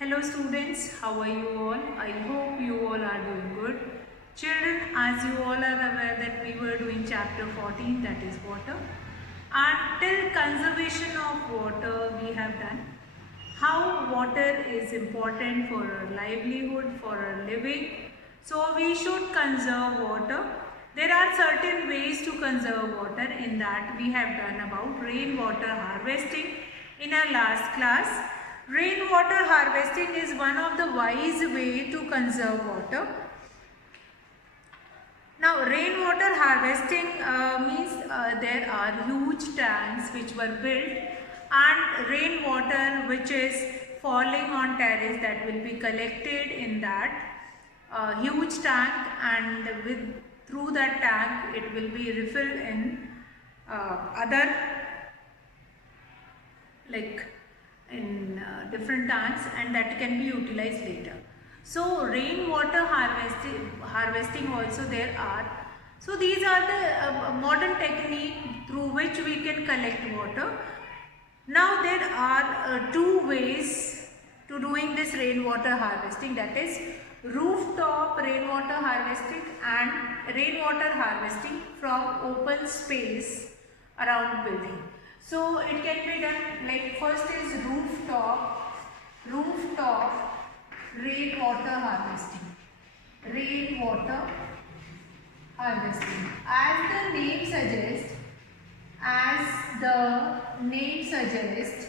Hello students, how are you all? I hope you all are doing good. Children, as you all are aware that we were doing chapter 14, that is water. And till conservation of water we have done. How water is important for our livelihood, for our living. So we should conserve water. There are certain ways to conserve water. In that we have done about rainwater harvesting in our last class. Rainwater harvesting is one of the wise way to conserve water. Now rainwater harvesting means there are huge tanks which were built, and rainwater which is falling on terrace that will be collected in that huge tank, and through that tank it will be refilled in other, like in different tanks, and that can be utilized later. So rainwater harvesting also there are. So these are the modern technique through which we can collect water. Now there are two ways to doing this rainwater harvesting, that is rooftop rainwater harvesting and rainwater harvesting from open space around building. So it can be done like first is rooftop rainwater harvesting. Rainwater harvesting. As the name suggests,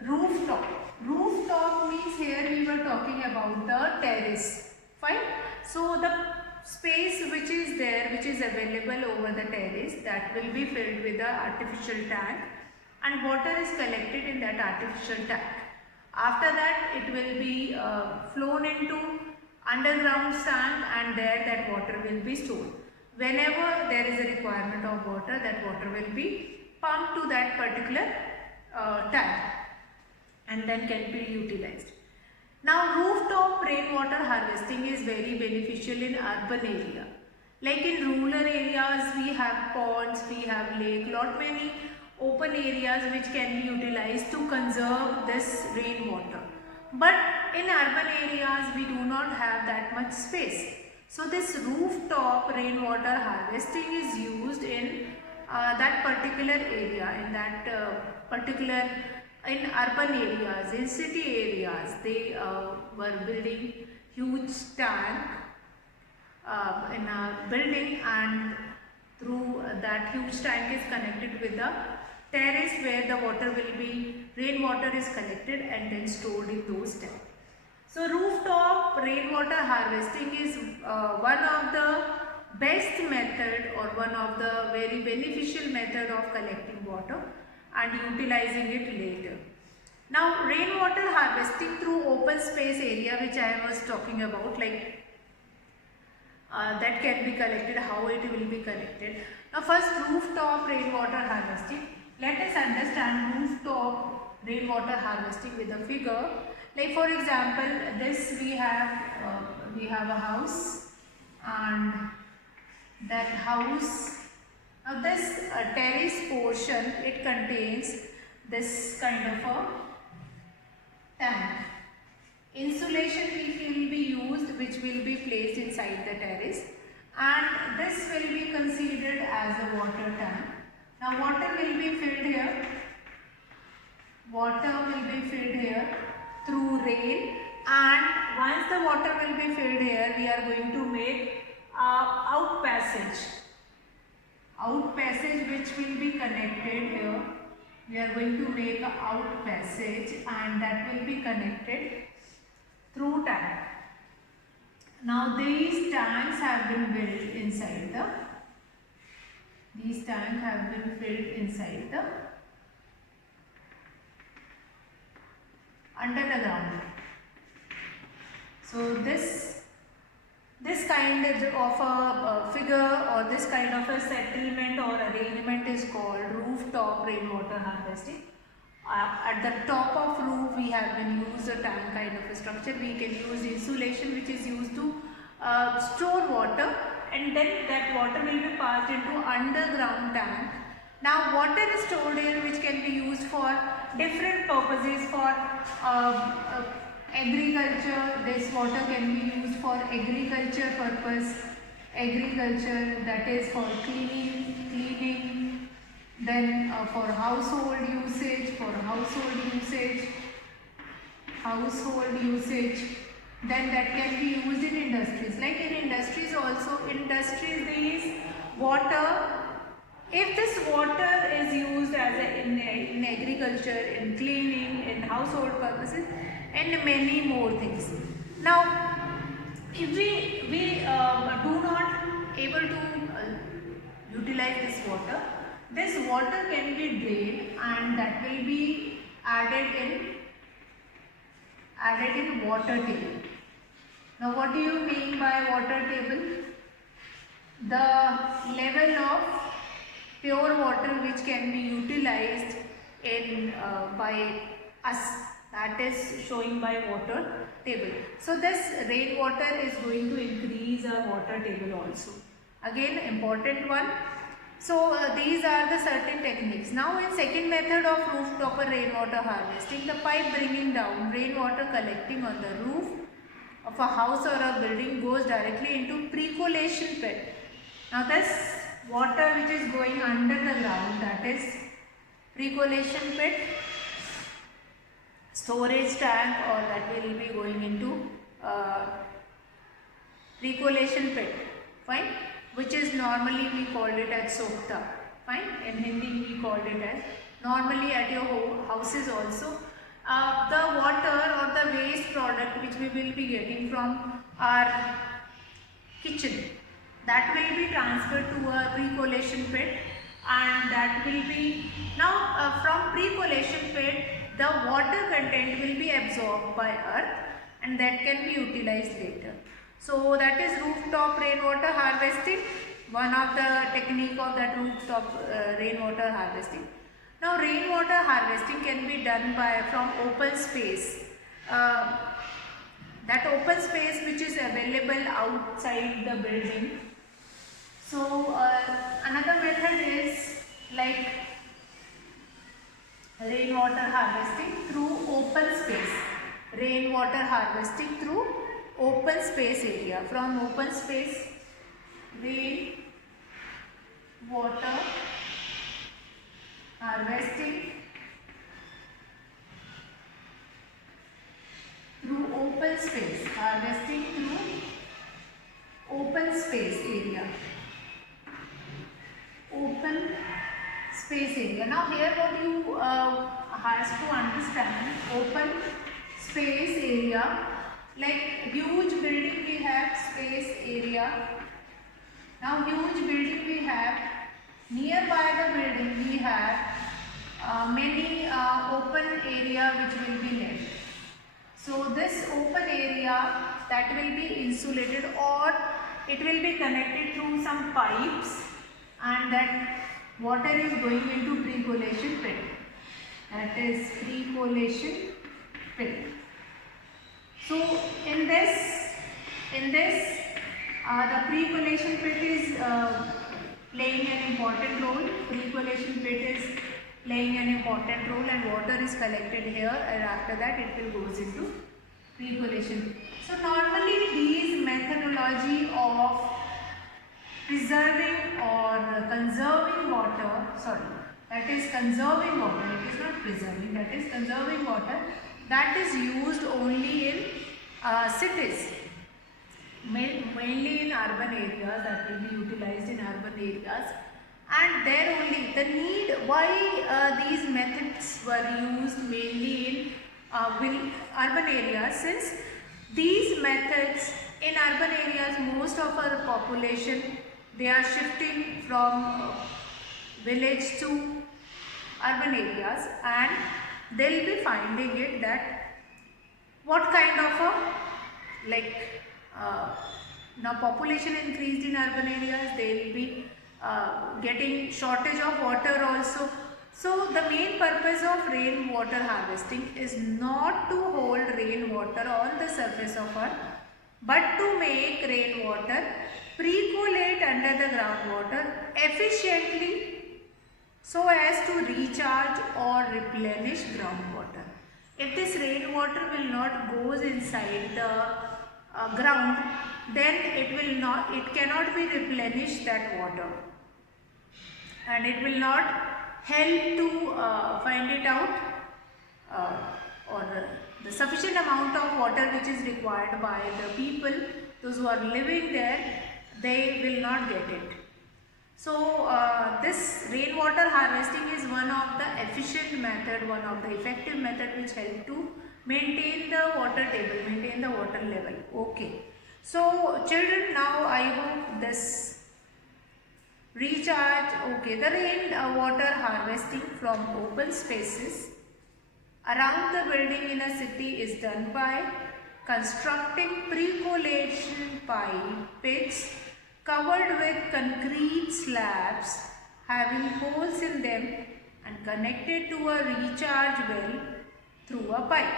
rooftop. Rooftop means here we were talking about the terrace. Fine. So the space which is there, which is available over the terrace, that will be filled with the artificial tank, and water is collected in that artificial tank. After that it will be flown into underground tank, and there that water will be stored. Whenever there is a requirement of water, that water will be pumped to that particular tank and then can be utilized. Now rooftop rainwater harvesting is very beneficial in urban area. Like in rural areas we have ponds, we have lake, lot many open areas which can be utilized to conserve this rainwater. But in urban areas we do not have that much space. So this rooftop rainwater harvesting is used in that particular area, in that particular, in urban areas, in city areas. They were building huge tank in a building, and through that huge tank is connected with the terrace where the water will be, rainwater is collected and then stored in those tanks. So rooftop rainwater harvesting is one of the best method, or one of the very beneficial method of collecting water and utilizing it later. Now rainwater harvesting through open space area, which I was talking about, like that can be collected, how it will be collected. Now first rooftop rainwater harvesting. Let us understand rooftop rainwater harvesting with a figure. Like for example, this we have a house, and that house, now this terrace portion, it contains this kind of a tank. Insulation will be used, which will be placed inside the terrace, and this will be considered as a water tank. Now water will be filled here. Water will be filled here through rain, and once the water will be filled here, we are going to make out passage which will be connected here. We are going to make a out passage, and that will be connected through tank. Now these tanks have been built inside the, these tanks have been filled inside the under the ground. So this kind of a figure, or this kind of a settlement or arrangement is called rooftop rainwater harvesting. At the top of roof we have been used a tank kind of a structure. We can use insulation, which is used to store water, and then that water will be passed into underground tank. Now water is stored here, which can be used for different purposes. For agriculture, this water can be used for agriculture purpose, agriculture, that is for cleaning, then for household usage, then that can be used in industries. Like in industries also, these water, if this water is used as in agriculture, in cleaning, in household purposes, and many more things. Now, if we do not able to utilize this water can be drained, and that will be added in water table. Now, what do you mean by water table? The level of pure water which can be utilized in by us, that is showing by water table. So this rainwater is going to increase our water table also. Again, important one. So these are the certain techniques. Now in second method of rooftop rainwater harvesting, the pipe bringing down rainwater collecting on the roof of a house or a building goes directly into percolation pit. Now this water which is going under the ground, that is percolation pit, storage tank, or that will be going into percolation pit, fine, which is normally we called it as sokta, fine, in Hindi we called it as, normally at your houses also, the water or the waste product which we will be getting from our kitchen, that will be transferred to a percolation pit, and that will be, now from percolation pit the water content will be absorbed by earth, and that can be utilized later. So that is rooftop rainwater harvesting, one of the technique of that rooftop rainwater harvesting. Now rainwater harvesting can be done from open space, that open space which is available outside the building. So another method is like rainwater harvesting through open space. Rainwater harvesting through open space area. From open space, rain water harvesting through open space. Harvesting through open space area. Open space area. Now here what you has to understand, open space area, like huge building we have space area. Now huge building we have, nearby the building we have many open area which will be left. So this open area, that will be insulated, or it will be connected through some pipes, and that water is going into percolation pit, that is percolation pit. So in this the percolation pit is playing an important role. Percolation pit is playing an important role, and water is collected here, and after that it will goes into percolation. So normally these methodology of preserving or conserving water, that is conserving water, it is not preserving, that is conserving water, that is used only in cities, mainly in urban areas, that will be utilized in urban areas, and there only the need why these methods were used mainly in urban areas, since these methods in urban areas, most of our population, they are shifting from village to urban areas, and they will be finding it that what kind of a now population increased in urban areas, they will be getting shortage of water also. So the main purpose of rainwater harvesting is not to hold rainwater on the surface of earth, but to make rainwater percolate under the groundwater efficiently so as to recharge or replenish groundwater. If this rainwater will not goes inside the ground, then it cannot be replenished that water, and it will not help to find it out uh, or the sufficient amount of water which is required by the people, those who are living there, they will not get it. So this rainwater harvesting is one of the efficient method, one of the effective method which help to maintain the water table, maintain the water level. Okay. So children, now I hope this recharge, okay, the rain water harvesting from open spaces around the building in a city is done by constructing pre-collection pipe pits covered with concrete slabs having holes in them and connected to a recharge well through a pipe.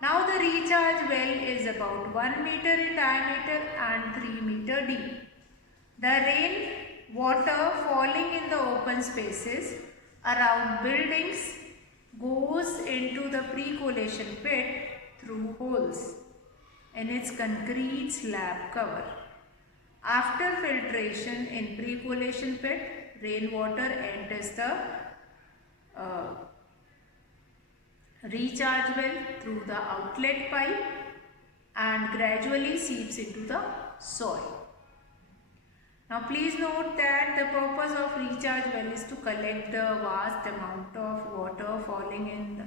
Now the recharge well is about 1 meter in diameter and 3 meter deep. The rain water falling in the open spaces around buildings goes into the pre-collection pit through holes in its concrete slab cover. After filtration in pre-collection pit, rainwater enters the recharge well through the outlet pipe and gradually seeps into the soil. Now please note that the purpose of recharge well is to collect the vast amount of water falling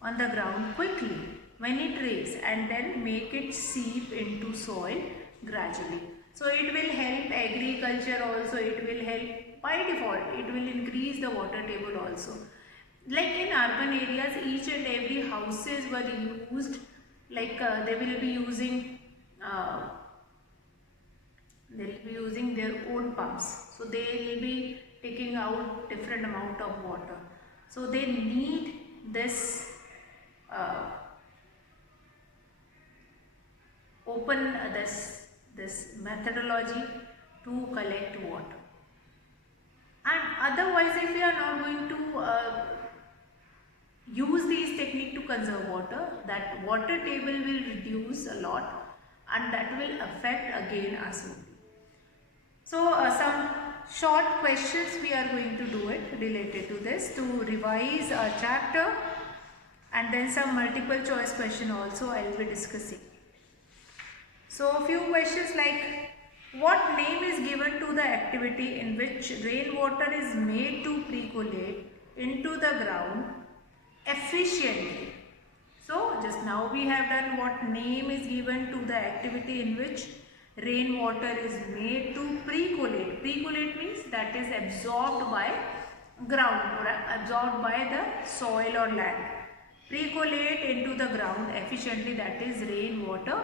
on the ground quickly when it rains and then make it seep into soil gradually. So it will help agriculture also, it will help by default, it will increase the water table also. Like in urban areas, each and every houses were used, like they will be using their own pumps, so they will be taking out different amount of water, so they need this this methodology to collect water. And otherwise, if we are not going to use these technique to conserve water, that water table will reduce a lot and that will affect again us only. So some short questions we are going to do it related to this to revise our chapter, and then some multiple choice question also I will be discussing. So a few questions like, what name is given to the activity in which rainwater is made to percolate into the ground efficiently? So just now we have done what name is given to the activity in which rainwater is made to percolate. Percolate means that is absorbed by ground or absorbed by the soil or land. Percolate into the ground efficiently, that is rainwater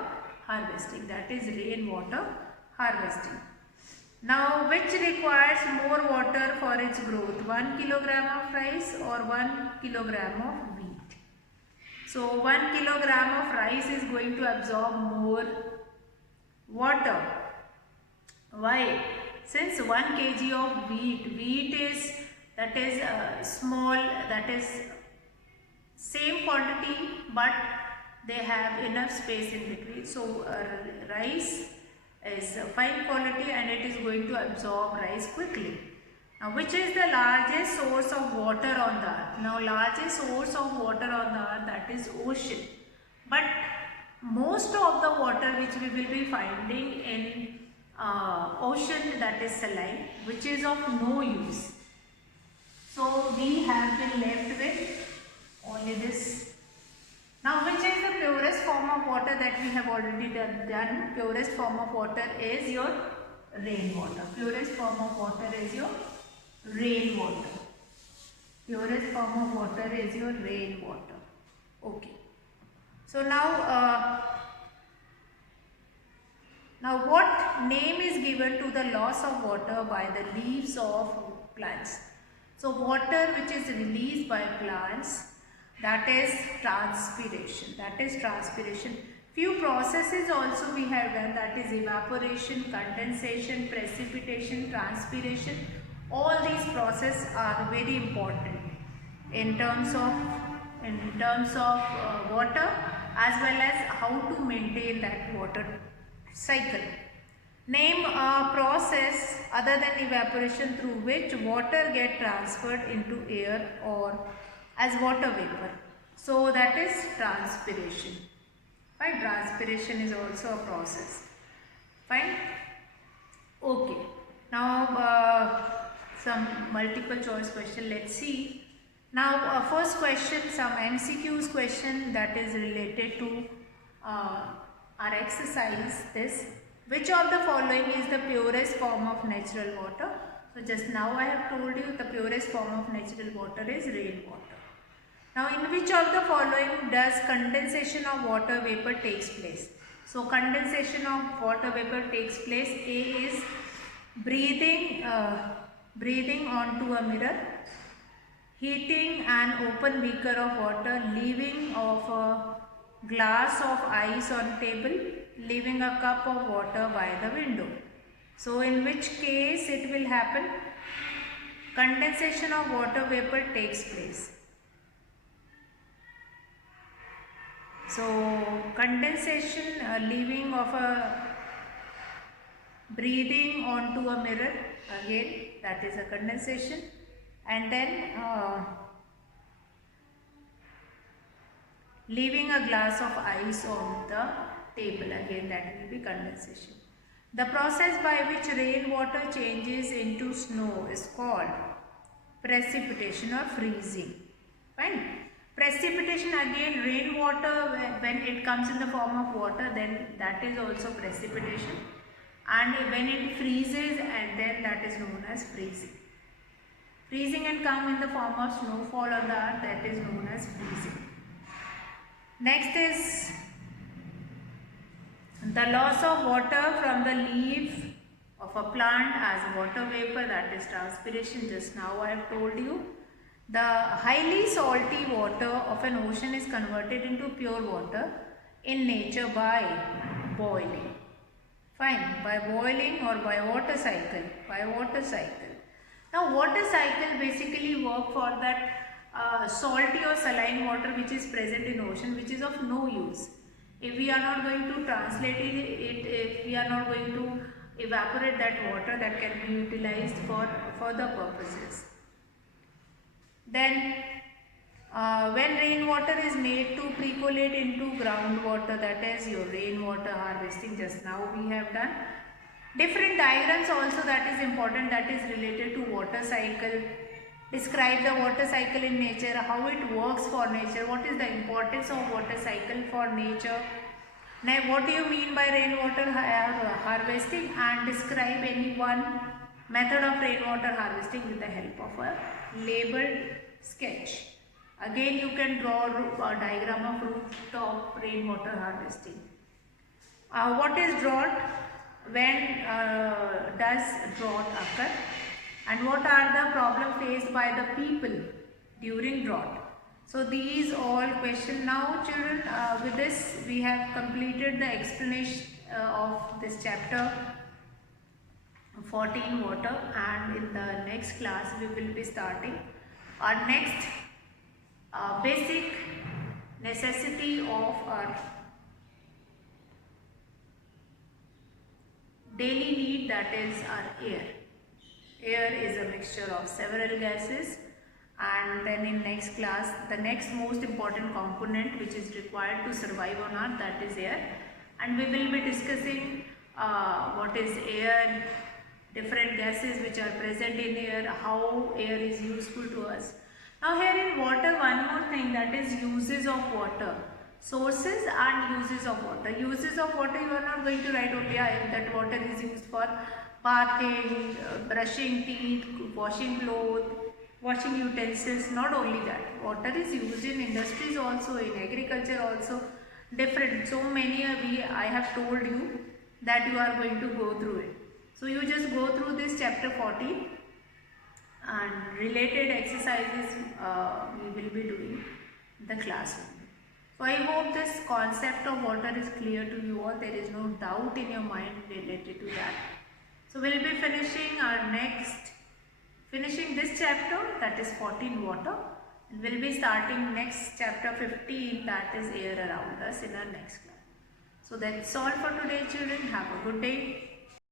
harvesting. That is rainwater harvesting. Now, which requires more water for its growth? 1 kilogram of rice or 1 kilogram of wheat? So 1 kilogram of rice is going to absorb more water. Why? Since 1 kg of wheat is small, that is same quantity, but they have enough space in between. So rice is fine quality and it is going to absorb rice quickly. Now, which is the largest source of water on the earth? Now, largest source of water on the earth, that is ocean. But most of the water which we will be finding in ocean, that is saline, which is of no use. So we have been left with only this. Now, which is the purest form of water that we have already done? Purest form of water is your rainwater. Purest form of water is your rainwater. Purest form of water is your rainwater. Okay. So now, what name is given to the loss of water by the leaves of plants? So water which is released by plants, that is transpiration. That is transpiration. Few processes also we have done, that is evaporation, condensation, precipitation, transpiration. All these processes are very important in terms of water, as well as how to maintain that water cycle. Name a process other than evaporation through which water get transferred into air or as water vapor. So that is transpiration. Fine. Transpiration is also a process. Fine. Okay. Now some multiple choice question. Let's see. Now first question, some MCQs question that is related to our exercise. This, which of the following is the purest form of natural water? So just now I have told you the purest form of natural water is rainwater. Now in which of the following does condensation of water vapor takes place? So condensation of water vapor takes place. A is breathing onto a mirror, heating an open beaker of water, leaving of a glass of ice on table, leaving a cup of water by the window. So in which case it will happen? Condensation of water vapor takes place. So condensation, leaving of a breathing onto a mirror, again that is a condensation, and then leaving a glass of ice on the table, again that will be condensation. The process by which rainwater changes into snow is called precipitation or freezing. Fine. Precipitation, again rainwater, when it comes in the form of water, then that is also precipitation, and when it freezes, and then that is known as freezing. Freezing and come in the form of snowfall on the earth, that is known as freezing. Next is the loss of water from the leaf of a plant as water vapor, that is transpiration. Just now I have told you. The highly salty water of an ocean is converted into pure water in nature by boiling. Fine, by boiling or by water cycle. By water cycle. Now water cycle basically work for that salty or saline water which is present in ocean, which is of no use. If we are not going to translate it, if we are not going to evaporate that water, that can be utilized for further purposes. Then when rainwater is made to percolate into groundwater, that is your rainwater harvesting, just now we have done. Different diagrams also that is important, that is related to water cycle. Describe the water cycle in nature, how it works for nature, what is the importance of water cycle for nature. Now what do you mean by rainwater harvesting, and describe any one method of rainwater harvesting with the help of a labeled sketch. Again you can draw a diagram of rooftop rainwater harvesting. What is drought? When does drought occur? And what are the problems faced by the people during drought? So these all questions. Now children, with this we have completed the explanation of this chapter 14 water, and in the next class we will be starting our next basic necessity of our daily need, that is our air. Air is a mixture of several gases, and then in next class the next most important component which is required to survive on earth, that is air, and we will be discussing what is air, different gases which are present in air, how air is useful to us. Now here in water, one more thing, that is uses of water. Sources and uses of water. Uses of water, you are not going to write, okay, that water is used for bathing, brushing teeth, washing clothes, washing utensils. Not only that, water is used in industries also, in agriculture also, different. So many I have told you that you are going to go through it. So you just go through this chapter 40 and related exercises we will be doing in the classroom. So I hope this concept of water is clear to you all. There is no doubt in your mind related to that. So we will be finishing our next finishing this chapter, that is 14 water, and we'll be starting next chapter 15, that is air around us, in our next class. So that's all for today, children. Have a good day.